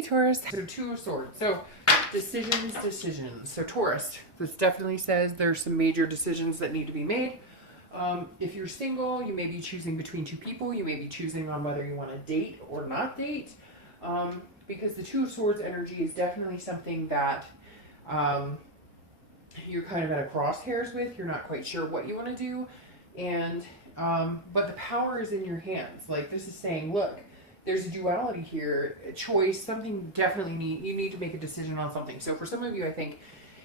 Hey Taurus. So Two of Swords. So decisions. So Taurus, this definitely says there's some major decisions that need to be made. If you're single, you may be choosing between two people. You may be choosing on whether you want to date or not date. Because the Two of Swords energy is definitely something that you're kind of at a crosshairs with. You're not quite sure what you want to do. And but the power is in your hands. Like, this is saying, look, there's a duality here, a choice, something definitely you need to make a decision on something. So for some of you, I think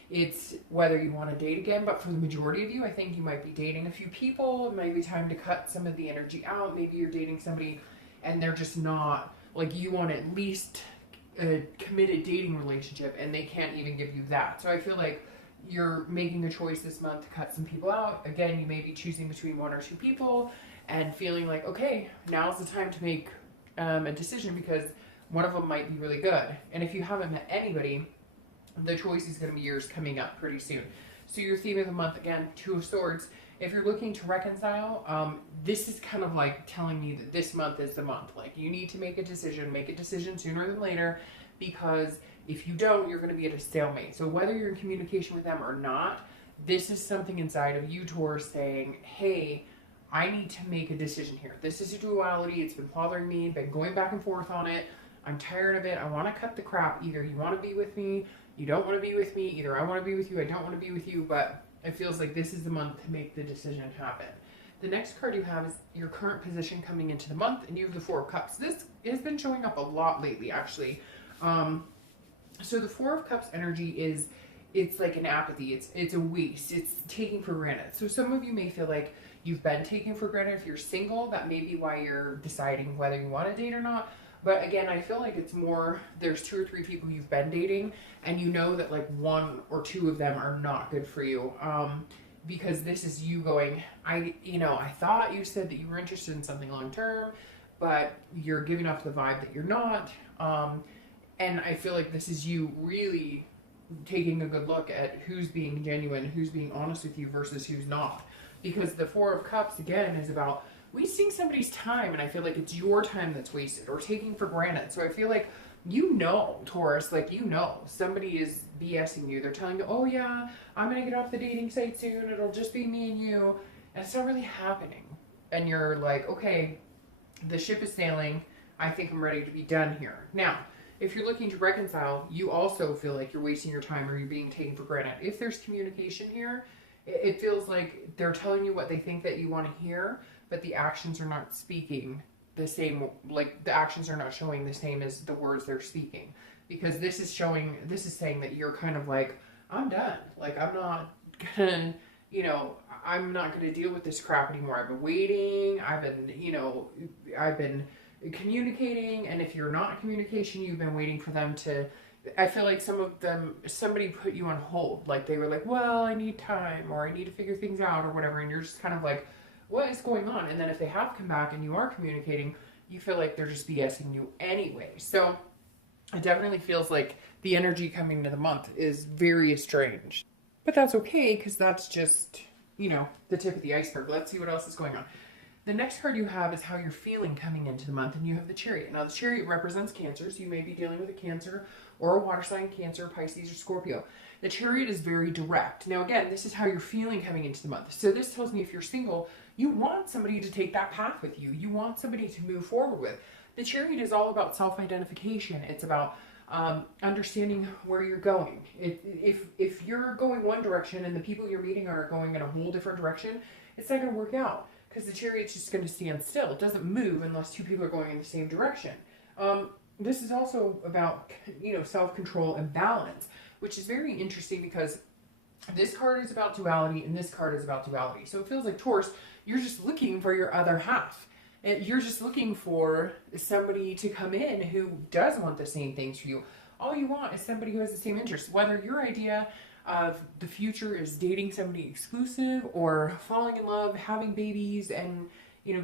it's whether you want to date again, but for the majority of you, I think you might be dating a few people. It might be time to cut some of the energy out. Maybe you're dating somebody and they're just not, like, you want at least a committed dating relationship and they can't even give you that. So I feel like you're making a choice this month to cut some people out. Again, you may be choosing between one or two people and feeling like, okay, now's the time to make a decision because one of them might be really good. And if you haven't met anybody, the choice is going to be yours coming up pretty soon. So your theme of the month, again, Two of Swords. If you're looking to reconcile, this is kind of like telling me that this month is the month. Like, you need to make a decision sooner than later, because if you don't, you're going to be at a stalemate. So whether you're in communication with them or not, this is something inside of you, Taurus, saying, hey, I need to make a decision here. This is a duality. It's been bothering me. Been going back and forth on it. I'm tired of it. I want to cut the crap. Either you want to be with me, you don't want to be with me. Either I want to be with you, I don't want to be with you. But it feels like this is the month to make the decision happen. The next card you have is your current position coming into the month, and you have the Four of Cups. This has been showing up a lot lately, actually. So the Four of Cups energy is, it's like an apathy. It's a waste. It's taking for granted. So some of you may feel like you've been taken for granted. If you're single, that may be why you're deciding whether you want to date or not. But again, I feel like it's more, there's two or three people you've been dating and you know that like one or two of them are not good for you. Because this is you going, I thought you said that you were interested in something long term, but you're giving off the vibe that you're not. And I feel like this is you really taking a good look at who's being genuine, who's being honest with you versus who's not. Because the Four of Cups, again, is about wasting somebody's time, and I feel like it's your time that's wasted or taking for granted. So I feel like, Taurus, like, somebody is BSing you. They're telling you, oh yeah, I'm going to get off the dating site soon. It'll just be me and you. And it's not really happening. And you're like, okay, the ship is sailing. I think I'm ready to be done here. Now, if you're looking to reconcile, you also feel like you're wasting your time or you're being taken for granted. If there's communication here, it feels like they're telling you what they think that you want to hear, but the actions are not speaking the same, like the actions are not showing the same as the words they're speaking. Because this is saying that you're kind of like, I'm done. Like, I'm not gonna, I'm not gonna deal with this crap anymore. I've been waiting, I've been communicating, and if you're not in communication, you've been waiting for them to, I feel like somebody put you on hold. Like, they were like, well, I need time, or I need to figure things out, or whatever. And you're just kind of like, what is going on? And then if they have come back and you are communicating, you feel like they're just BSing you anyway. So it definitely feels like the energy coming into the month is very estranged. But that's okay, because that's just, the tip of the iceberg. Let's see what else is going on. The next card you have is how you're feeling coming into the month, and you have the Chariot. Now, the Chariot represents Cancer, so you may be dealing with a Cancer or a water sign, Cancer, Pisces, or Scorpio. The Chariot is very direct. Now, again, this is how you're feeling coming into the month. So this tells me if you're single, you want somebody to take that path with you. You want somebody to move forward with. The Chariot is all about self-identification. It's about understanding where you're going. If you're going one direction and the people you're meeting are going in a whole different direction, it's not going to work out. Because the Chariot's just going to stand still. It doesn't move unless two people are going in the same direction. This is also about, self-control and balance, which is very interesting because this card is about duality and this card is about duality. So it feels like, Taurus, you're just looking for your other half. You're just looking for somebody to come in who does want the same things for you. All you want is somebody who has the same interests. Whether your idea of the future is dating somebody exclusive or falling in love, having babies, and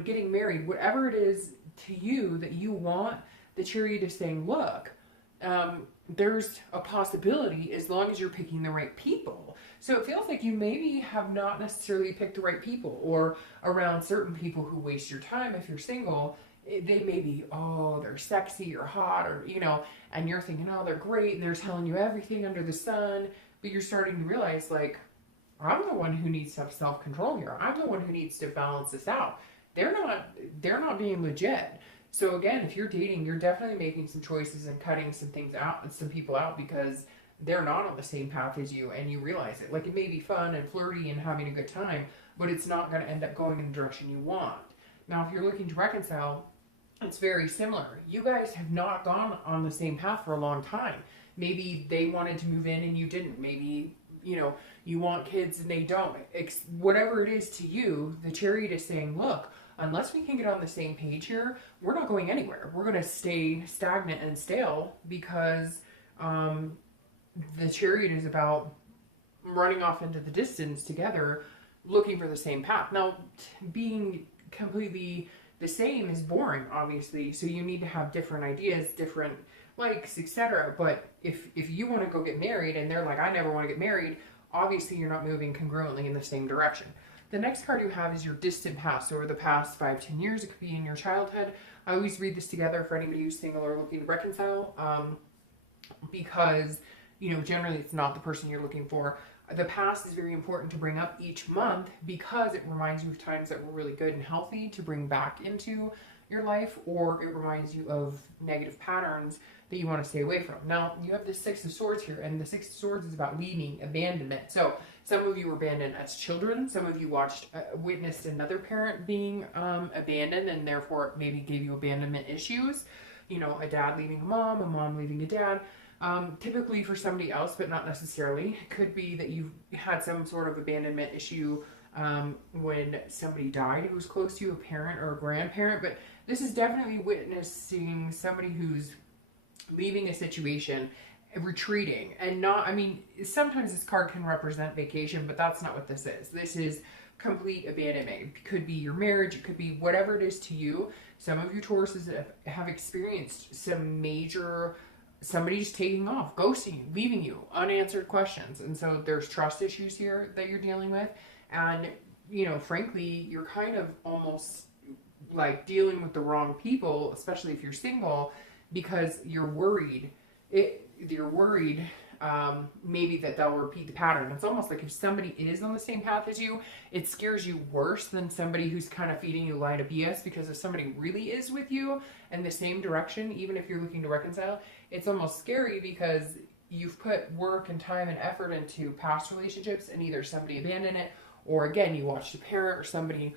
getting married, whatever it is to you that you want, the Chariot is saying, look, there's a possibility as long as you're picking the right people. So it feels like you maybe have not necessarily picked the right people, or around certain people who waste your time if you're single, they may be, oh, they're sexy or hot, or, you know, and you're thinking, oh, they're great, and they're telling you everything under the sun, but you're starting to realize, like, I'm the one who needs to have self-control here. I'm the one who needs to balance this out. They're not being legit. So again, if you're dating, you're definitely making some choices and cutting some things out and some people out because they're not on the same path as you, and you realize it. Like, it may be fun and flirty and having a good time, but it's not going to end up going in the direction you want. Now, if you're looking to reconcile, it's very similar. You guys have not gone on the same path for a long time. Maybe they wanted to move in and you didn't. Maybe, you know, you want kids and they don't. Whatever it is to you, the Chariot is saying, look, unless we can get on the same page here, we're not going anywhere. We're going to stay stagnant and stale because the Chariot is about running off into the distance together, looking for the same path. Now, being completely the same is boring, obviously, so you need to have different ideas, different likes, etc. But if you want to go get married and they're like, I never want to get married, obviously you're not moving congruently in the same direction. The next card you have is your distant past. So over the past 5-10 years, it could be in your childhood. I always read this together for anybody who's single or looking to reconcile, because, you know, generally it's not the person you're looking for. The past is very important to bring up each month because it reminds you of times that were really good and healthy to bring back into your life, or it reminds you of negative patterns that you want to stay away from. Now, you have the Six of Swords here, and the Six of Swords is about leaving, abandonment. So some of you were abandoned as children. Some of you witnessed another parent being abandoned, and therefore maybe gave you abandonment issues. You know, a dad leaving a mom leaving a dad. Typically for somebody else, but not necessarily. It could be that you've had some sort of abandonment issue when somebody died who was close to you, a parent or a grandparent. But this is definitely witnessing somebody who's leaving a situation, retreating, and not, I mean, sometimes this card can represent vacation, but that's not what this is. This is complete abandonment. It could be your marriage, it could be whatever it is to you. Some of you Tauruses have experienced some major, somebody's taking off, ghosting you, leaving you, unanswered questions. And so there's trust issues here that you're dealing with. And, you know, frankly, you're kind of almost like dealing with the wrong people, especially if you're single, because you're worried. Maybe that they'll repeat the pattern. It's almost like if somebody is on the same path as you, it scares you worse than somebody who's kind of feeding you a line of BS, because if somebody really is with you in the same direction, even if you're looking to reconcile, it's almost scary because you've put work and time and effort into past relationships, and either somebody abandoned it, or again, you watched a parent or somebody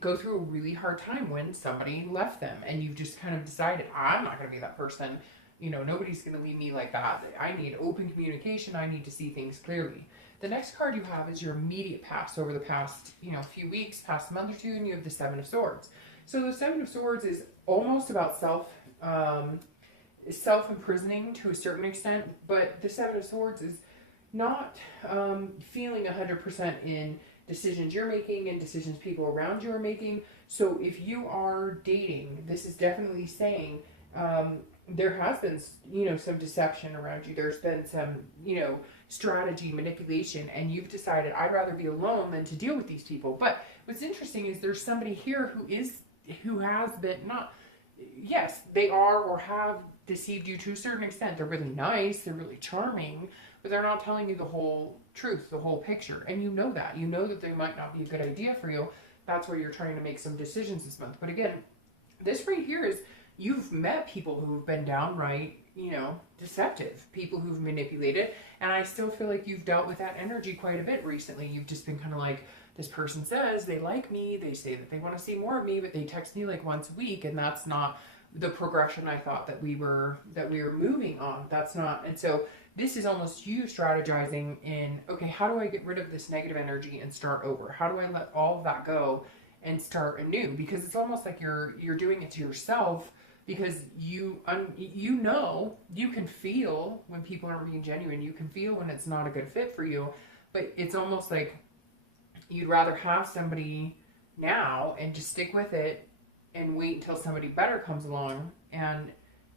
go through a really hard time when somebody left them, and you've just kind of decided, I'm not going to be that person. You know, nobody's going to leave me like that. I need open communication. I need to see things clearly. The next card you have is your immediate past over the past, you know, few weeks, past month or two, and you have the Seven of Swords. So the Seven of Swords is almost about self-imprisoning to a certain extent, but the Seven of Swords is not feeling 100% in decisions you're making and decisions people around you are making. So if you are dating, this is definitely saying there has been, you know, some deception around you. There's been some, you know, strategy, manipulation, and you've decided, I'd rather be alone than to deal with these people. But what's interesting is there's somebody here who has been, not, yes, they are or have deceived you to a certain extent. They're really nice, they're really charming, but they're not telling you the whole truth, the whole picture. And you know that. You know that they might not be a good idea for you. That's where you're trying to make some decisions this month. But again, this right here is, you've met people who've been downright, you know, deceptive, people who've manipulated, and I still feel like you've dealt with that energy quite a bit recently. You've just been kind of like, this person says they like me, they say that they want to see more of me, but they text me like once a week, and that's not the progression I thought that we were moving on. That's not. And so this is almost you strategizing in, okay, how do I get rid of this negative energy and start over? How do I let all of that go and start anew? Because it's almost like you're doing it to yourself, because you know, you can feel when people aren't being genuine. You can feel when it's not a good fit for you, but it's almost like you'd rather have somebody now and just stick with it and wait until somebody better comes along. And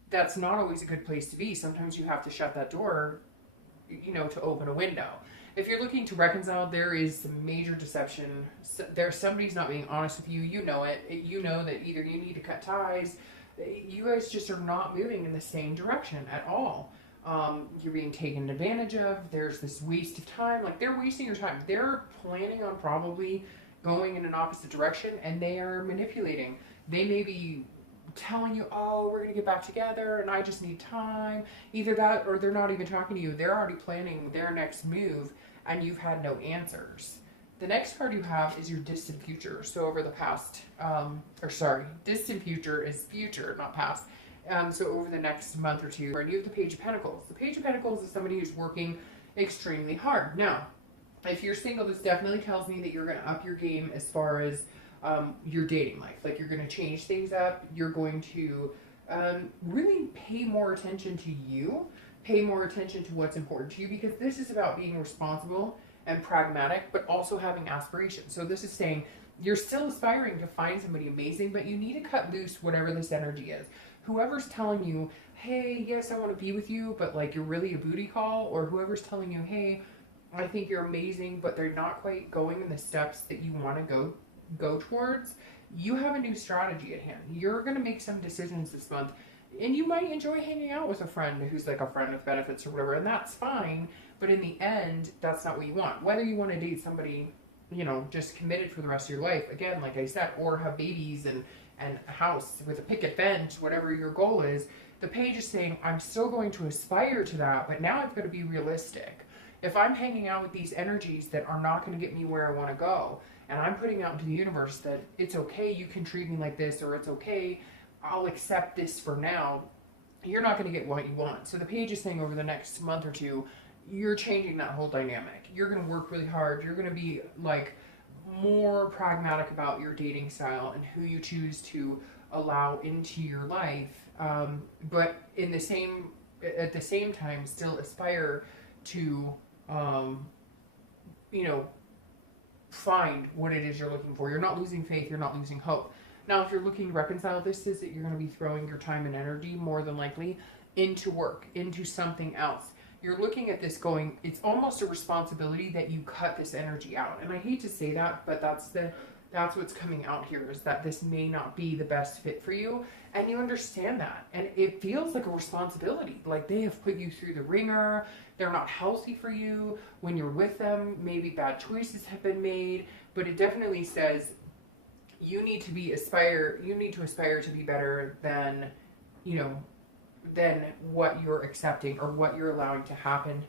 that's not always a good place to be. Sometimes you have to shut that door, you know, to open a window. If you're looking to reconcile, there is some major deception. There's somebody's not being honest with you. You know it. You know that either you need to cut ties. You guys just are not moving in the same direction at all. You're being taken advantage of. There's this waste of time. Like, they're wasting your time. They're planning on probably going in an opposite direction, and they are manipulating. They may be telling you, oh, we're gonna get back together and I just need time. Either that, or they're not even talking to you. They're already planning their next move, and you've had no answers. The next card you have is your distant future. So over the past, distant future is future, not past. So over the next month or two, and you have the Page of Pentacles. The Page of Pentacles is somebody who's working extremely hard. Now, if you're single, this definitely tells me that you're going to up your game as far as your dating life. Like, you're going to change things up. You're going to really pay more attention to you, pay more attention to what's important to you, because this is about being responsible and pragmatic, but also having aspirations. So this is saying you're still aspiring to find somebody amazing, but you need to cut loose whatever this energy is. Whoever's telling you, hey, yes, I want to be with you, but like you're really a booty call, or whoever's telling you, hey, I think you're amazing, but they're not quite going in the steps that you want to go towards, you have a new strategy at hand. You're going to make some decisions this month, and you might enjoy hanging out with a friend who's like a friend with benefits or whatever, and that's fine, but in the end, that's not what you want. Whether you want to date somebody, you know, just committed for the rest of your life, again, like I said, or have babies and a house with a picket fence, whatever your goal is, the page is saying, I'm still going to aspire to that, but now I've got to be realistic. If I'm hanging out with these energies that are not going to get me where I want to go, and I'm putting out into the universe that it's okay, you can treat me like this, or it's okay, I'll accept this for now, you're not going to get what you want. So the page is saying over the next month or two, you're changing that whole dynamic. You're going to work really hard. You're going to be like more pragmatic about your dating style and who you choose to allow into your life. But at the same time, still aspire to, you know, find what it is you're looking for. You're not losing faith. You're not losing hope. Now, if you're looking to reconcile, this is that you're going to be throwing your time and energy, more than likely, into work, into something else. You're looking at this going, it's almost a responsibility that you cut this energy out. And I hate to say that, but that's what's coming out here, is that this may not be the best fit for you. And you understand that. And it feels like a responsibility. Like, they have put you through the ringer. They're not healthy for you. When you're with them, maybe bad choices have been made. But it definitely says you need to aspire to be better than, you know, than what you're accepting or what you're allowing to happen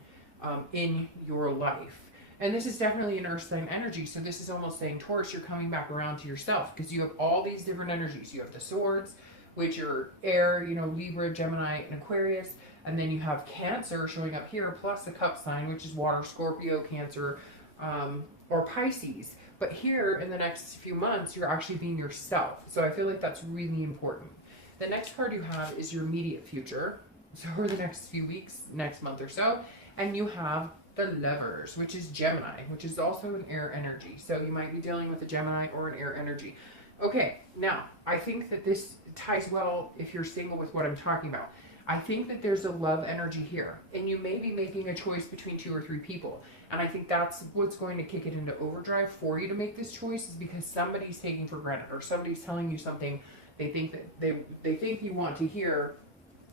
in your life. And this is definitely an earth sign energy. So this is almost saying, Taurus, you're coming back around to yourself, because you have all these different energies. You have the swords, which are air, you know, Libra, Gemini, and Aquarius. And then you have Cancer showing up here, plus the cup sign, which is water, Scorpio, Cancer, or Pisces. But here in the next few months, you're actually being yourself. So I feel like that's really important. The next card you have is your immediate future. So over the next few weeks, next month or so. And you have the Lovers, which is Gemini, which is also an air energy. So you might be dealing with a Gemini or an air energy. Okay, now, I think that this ties well if you're single with what I'm talking about. I think that there's a love energy here, and you may be making a choice between 2 or 3 people. And I think that's what's going to kick it into overdrive for you to make this choice, is because somebody's taking for granted, or somebody's telling you something they think that they think you want to hear,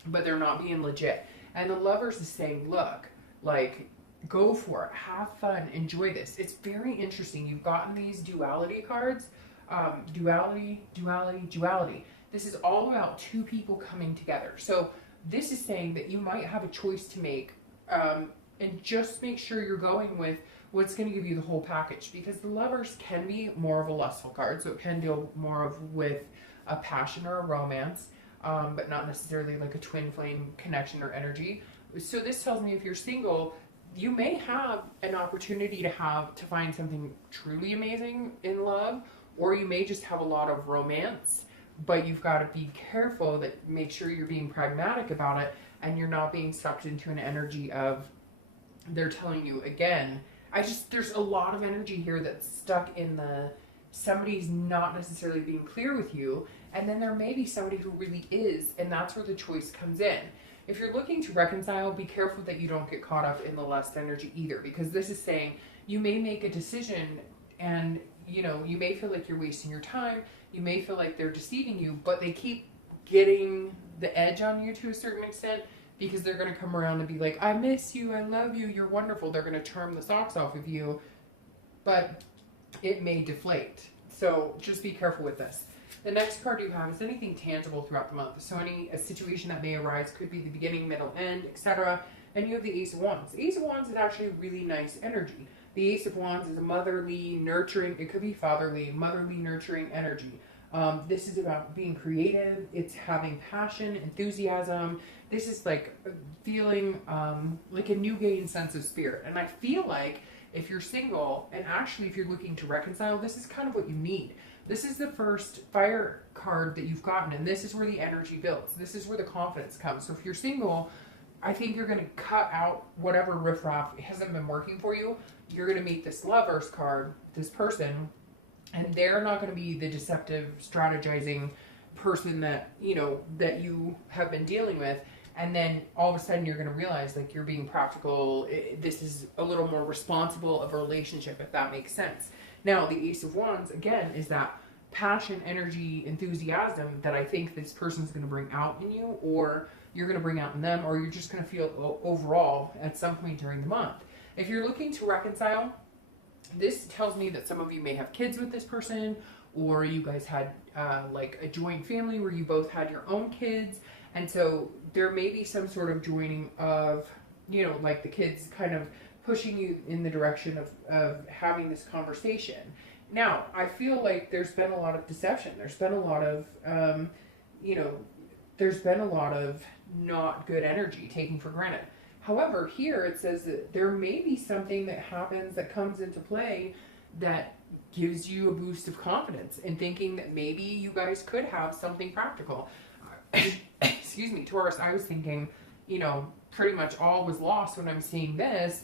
but they're not being legit. And the Lovers is saying, look, like, go for it, have fun, enjoy this. It's very interesting. You've gotten these duality cards, duality. This is all about 2 people coming together. So this is saying that you might have a choice to make, and just make sure you're going with what's going to give you the whole package, because the Lovers can be more of a lustful card, so it can deal more with a passion or a romance, but not necessarily like a twin flame connection or energy. So this tells me if you're single, you may have an opportunity to find something truly amazing in love, or you may just have a lot of romance, but you've got to be careful that make sure you're being pragmatic about it, and you're not being sucked into an energy of, they're telling you again. There's a lot of energy here that's stuck in somebody's not necessarily being clear with you, and then there may be somebody who really is, and that's where the choice comes in. If you're looking to reconcile, be careful that you don't get caught up in the lust energy either, because this is saying you may make a decision and, you know, you may feel like you're wasting your time. You may feel like they're deceiving you, but they keep getting the edge on you to a certain extent, because they're going to come around and be like, I miss you, I love you, you're wonderful. They're going to turn the socks off of you, but it may deflate. So just be careful with this. The next card you have is anything tangible throughout the month. So a situation that may arise, could be the beginning, middle, end, etc. And you have the Ace of Wands. The Ace of Wands is actually a really nice energy. The Ace of Wands is a motherly, nurturing, it could be fatherly, motherly, nurturing energy. This is about being creative. It's having passion, enthusiasm. This is like feeling like a new gained sense of spirit. And I feel like if you're single, and actually if you're looking to reconcile, this is kind of what you need. This is the first fire card that you've gotten, and this is where the energy builds. This is where the confidence comes. So if you're single, I think you're going to cut out whatever riffraff hasn't been working for you. You're going to meet this Lovers card, this person, and they're not going to be the deceptive, strategizing person that, you know, that you have been dealing with. And then all of a sudden you're going to realize, like, you're being practical. This is a little more responsible of a relationship, if that makes sense. Now, the Ace of Wands, again, is that passion, energy, enthusiasm that I think this person's going to bring out in you, or you're going to bring out in them, or you're just going to feel overall at some point during the month. If you're looking to reconcile, this tells me that some of you may have kids with this person, or you guys had like a joint family where you both had your own kids. And so there may be some sort of joining of, you know, like the kids kind of pushing you in the direction of having this conversation. Now, I feel like there's been a lot of deception. There's been a lot of, you know, there's been a lot of not good energy taken for granted. However, here it says that there may be something that happens that comes into play that gives you a boost of confidence in thinking that maybe you guys could have something practical. Excuse me, Taurus, I was thinking, you know, pretty much all was lost when I'm seeing this.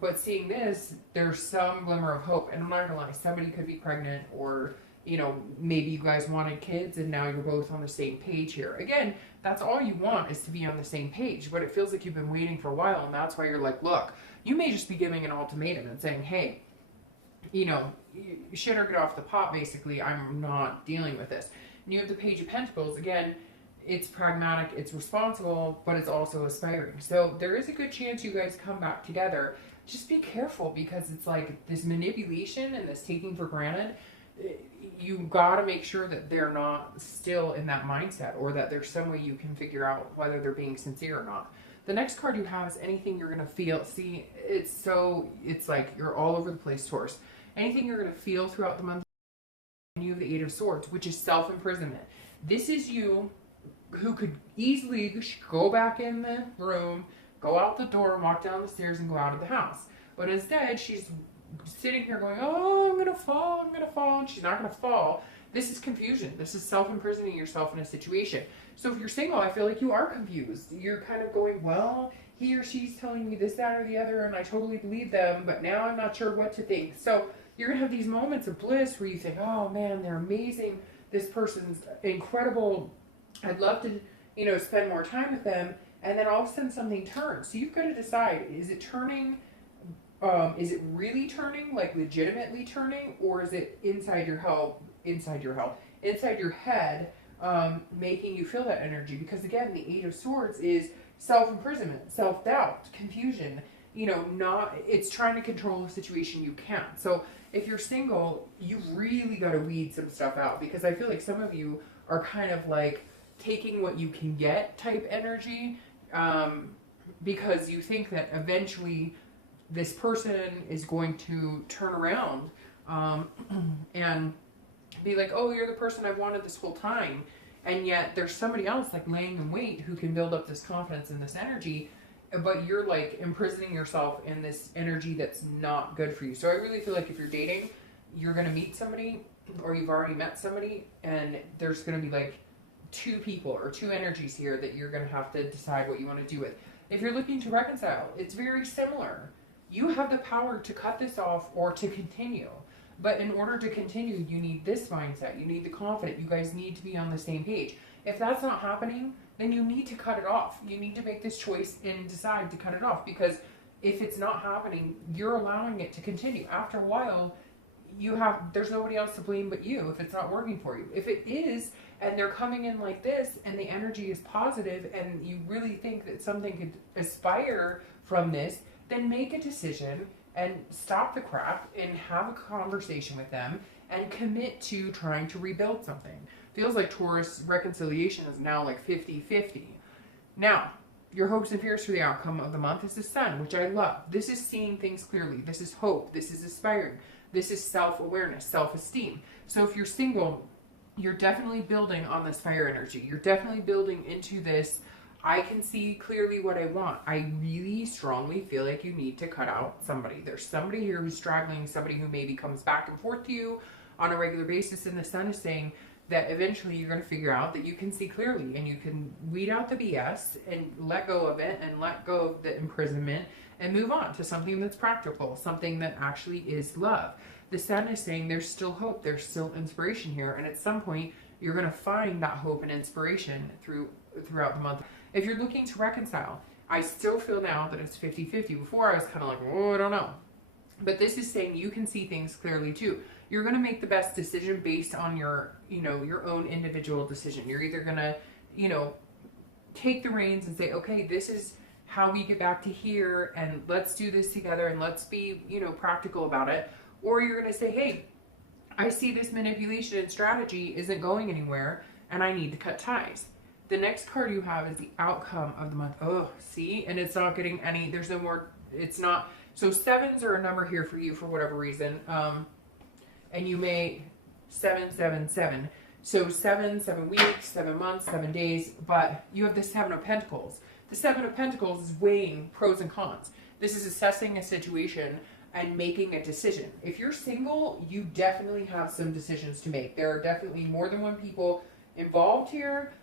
But seeing this, there's some glimmer of hope. And I'm not gonna lie, somebody could be pregnant, or, you know, maybe you guys wanted kids and now you're both on the same page here. Again, that's all you want, is to be on the same page. But it feels like you've been waiting for a while, and that's why you're like, look, you may just be giving an ultimatum and saying, hey, you know, shit or get off the pot, basically. I'm not dealing with this. And you have the Page of Pentacles. Again, it's pragmatic, it's responsible, but it's also aspiring. So there is a good chance you guys come back together. Just be careful, because it's like this manipulation and this taking for granted. You gotta make sure that they're not still in that mindset, or that there's some way you can figure out whether they're being sincere or not. The next card you have is anything you're gonna feel. See, it's like you're all over the place, Taurus. Anything you're gonna feel throughout the month. And you have the Eight of Swords, which is self-imprisonment. This is you who could easily go back in the room, go out the door, walk down the stairs, and go out of the house. But instead, she's sitting here going, oh, I'm going to fall, and she's not going to fall. This is confusion. This is self-imprisoning yourself in a situation. So if you're single, I feel like you are confused. You're kind of going, well, he or she's telling me this, that, or the other, and I totally believe them, but now I'm not sure what to think. So you're going to have these moments of bliss where you think, oh, man, they're amazing. This person's incredible. I'd love to, you know, spend more time with them. And then all of a sudden something turns. So you've got to decide, is it turning, is it really turning, like legitimately turning, or is it inside your head, making you feel that energy? Because again, the Eight of Swords is self-imprisonment, self-doubt, confusion, you know, it's trying to control a situation you can't. So if you're single, you really got to weed some stuff out, because I feel like some of you are kind of like taking what you can get type energy, because you think that eventually this person is going to turn around and be like, oh, you're the person I've wanted this whole time. And yet there's somebody else like laying in wait who can build up this confidence and this energy, but you're like imprisoning yourself in this energy that's not good for you. So I really feel like if you're dating, you're going to meet somebody, or you've already met somebody, and there's going to be like two people or two energies here that you're going to have to decide what you want to do with. If you're looking to reconcile, it's very similar. You have the power to cut this off or to continue. But in order to continue, you need this mindset. You need the confidence. You guys need to be on the same page. If that's not happening, then you need to cut it off. You need to make this choice and decide to cut it off, because if it's not happening, you're allowing it to continue. After a while, there's nobody else to blame but you if it's not working for you. If it is, and they're coming in like this, and the energy is positive, and you really think that something could aspire from this, then make a decision and stop the crap and have a conversation with them and commit to trying to rebuild something. Feels like Taurus reconciliation is now like 50-50. Now, your hopes and fears for the outcome of the month is the Sun, which I love. This is seeing things clearly. This is hope. This is aspiring. This is self-awareness, self-esteem. So if you're single, you're definitely building on this fire energy. You're definitely building into this, I can see clearly what I want. I really strongly feel like you need to cut out somebody. There's somebody here who's struggling, somebody who maybe comes back and forth to you on a regular basis, and the Sun is saying that eventually you're going to figure out that you can see clearly and you can weed out the BS and let go of it and let go of the imprisonment and move on to something that's practical, something that actually is love. The Sun is saying there's still hope, there's still inspiration here, and at some point you're going to find that hope and inspiration throughout the month. If you're looking to reconcile, I still feel now that it's 50-50. Before I was kind of like, oh, I don't know. But this is saying you can see things clearly too. You're going to make the best decision based on your own individual decision. You're either going to, take the reins and say, okay, this is how we get back to here, and let's do this together, and let's be, practical about it. Or you're going to say, hey, I see this manipulation and strategy isn't going anywhere, and I need to cut ties. The next card you have is the outcome of the month. Oh, see? And it's not getting any, there's no more, it's not. So sevens are a number here for you for whatever reason. And you may 777. So 7 weeks, 7 months, 7 days, but you have the Seven of Pentacles. The Seven of Pentacles is weighing pros and cons. This is assessing a situation and making a decision. If you're single, you definitely have some decisions to make. There are definitely more than one people involved here.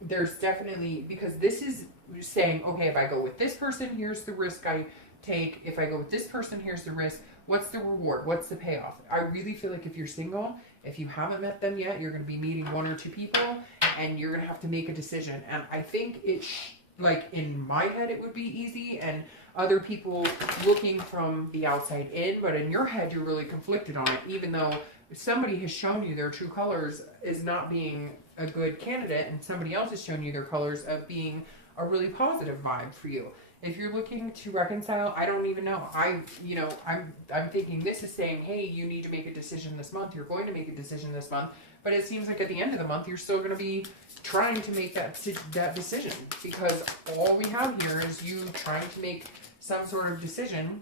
There's definitely, because this is saying, okay, if I go with this person, here's the risk I take. If I go with this person, here's the risk. What's the reward? What's the payoff? I really feel like if you're single, if you haven't met them yet, you're going to be meeting one or two people, and you're going to have to make a decision. And I think like in my head, it would be easy, and other people looking from the outside in, but in your head, you're really conflicted on it, even though somebody has shown you their true colors as not being a good candidate, and somebody else has shown you their colors of being a really positive vibe for you. If you're looking to reconcile, I don't even know. I'm thinking this is saying, hey, you need to make a decision this month. You're going to make a decision this month, but it seems like at the end of the month, you're still going to be trying to make that decision, because all we have here is you trying to make some sort of decision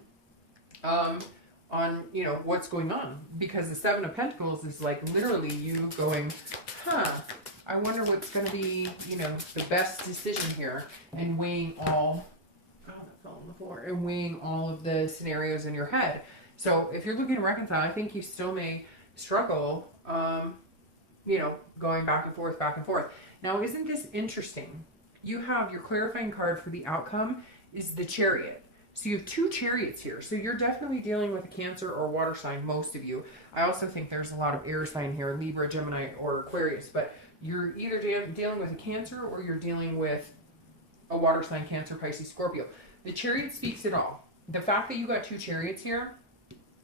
on what's going on, because the Seven of Pentacles is like literally you going, I wonder what's going to be the best decision here, and weighing all on the floor and weighing all of the scenarios in your head. So if you're looking to reconcile, I think you still may struggle going back and forth. Now, isn't this interesting? You have your clarifying card for the outcome is the Chariot. So you have two Chariots here. So you're definitely dealing with a Cancer or water sign, most of you. I also think there's a lot of air sign here, Libra, Gemini, or Aquarius. But you're either dealing with a Cancer or you're dealing with a water sign, Cancer, Pisces, Scorpio. The Chariot speaks it all. The fact that you got two Chariots here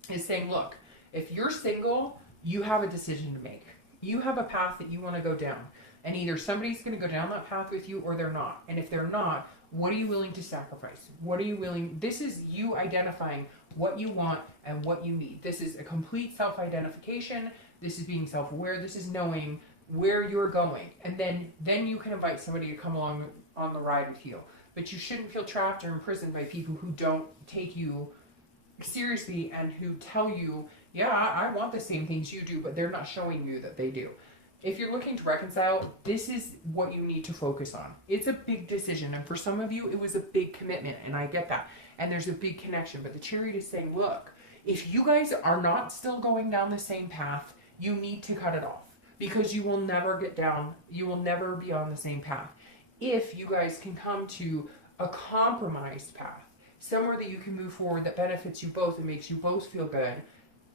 is saying, look, if you're single, you have a decision to make. You have a path that you want to go down. And either somebody's going to go down that path with you or they're not. And if they're not, what are you willing to sacrifice? What are you willing? This is you identifying what you want and what you need. This is a complete self-identification. This is being self-aware. This is knowing where you're going. And then you can invite somebody to come along on the ride with you. But you shouldn't feel trapped or imprisoned by people who don't take you seriously and who tell you, yeah, I want the same things you do, but they're not showing you that they do. If you're looking to reconcile, this is what you need to focus on. It's a big decision, and for some of you, it was a big commitment, and I get that. And there's a big connection, but the Chariot is saying, look, if you guys are not still going down the same path, you need to cut it off, because you will never get down, you will never be on the same path. If you guys can come to a compromised path, somewhere that you can move forward that benefits you both and makes you both feel good,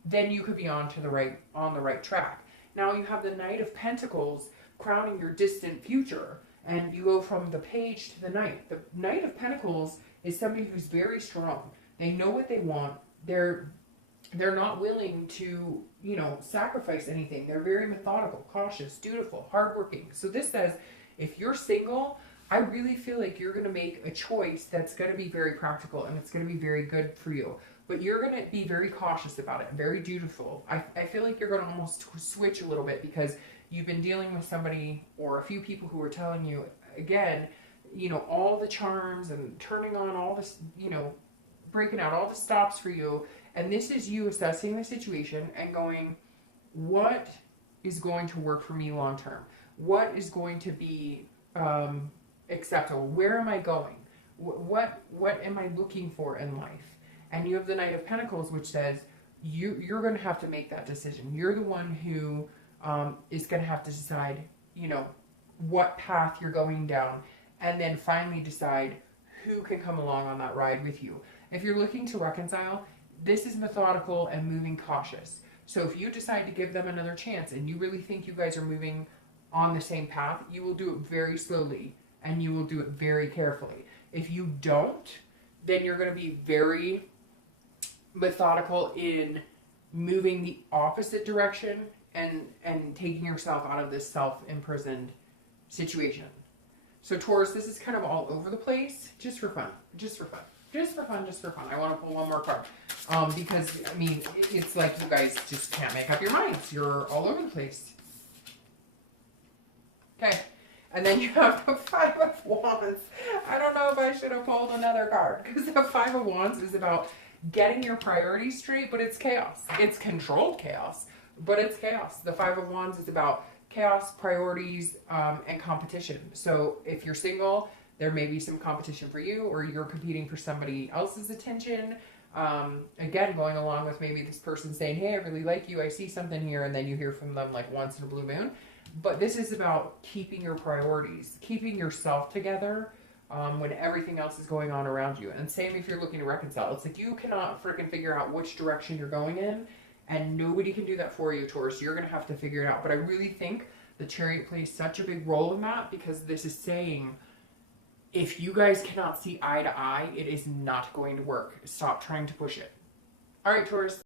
then you could be on the right track. Now you have the Knight of Pentacles crowning your distant future, And you go from the Page to the Knight. The Knight of Pentacles is somebody who's very strong. They know what they want. They're not willing to, you know, sacrifice anything. They're very methodical, cautious, dutiful, hardworking. So this says, if you're single, I really feel like you're going to make a choice that's going to be very practical and it's going to be very good for you. But you're going to be very cautious about it, very dutiful. I feel like you're going to almost switch a little bit because you've been dealing with somebody or a few people who are telling you, again, you know, all the charms and turning on all this, you know, breaking out all the stops for you. And this is you assessing the situation and going, what is going to work for me long term? What is going to be acceptable? Where am I going? What am I looking for in life? And you have the Knight of Pentacles, which says you're going to have to make that decision. You're the one who is going to have to decide, you know, what path you're going down, and then finally decide who can come along on that ride with you. If you're looking to reconcile, this is methodical and moving cautious. So if you decide to give them another chance and you really think you guys are moving on the same path, you will do it very slowly and you will do it very carefully. If you don't, then you're going to be very methodical in moving the opposite direction and taking yourself out of this self-imprisoned situation. So Taurus, this is kind of all over the place, just for fun, just for fun. Just for fun, just for fun. I want to pull one more card. Because, I mean, it's like you guys just can't make up your minds. You're all over the place. Okay. And then you have the Five of Wands. I don't know if I should have pulled another card. Because the Five of Wands is about getting your priorities straight, but it's chaos. It's controlled chaos, but it's chaos. The Five of Wands is about chaos, priorities, and competition. So if you're single, there may be some competition for you, or you're competing for somebody else's attention. Again, going along with maybe this person saying, hey, I really like you, I see something here, and then you hear from them like once in a blue moon. But this is about keeping your priorities, keeping yourself together when everything else is going on around you. And same if you're looking to reconcile. It's like you cannot freaking figure out which direction you're going in, and nobody can do that for you, Taurus. You're going to have to figure it out. But I really think the Chariot plays such a big role in that, because this is saying, if you guys cannot see eye to eye, it is not going to work. Stop trying to push it. All right, Taurus.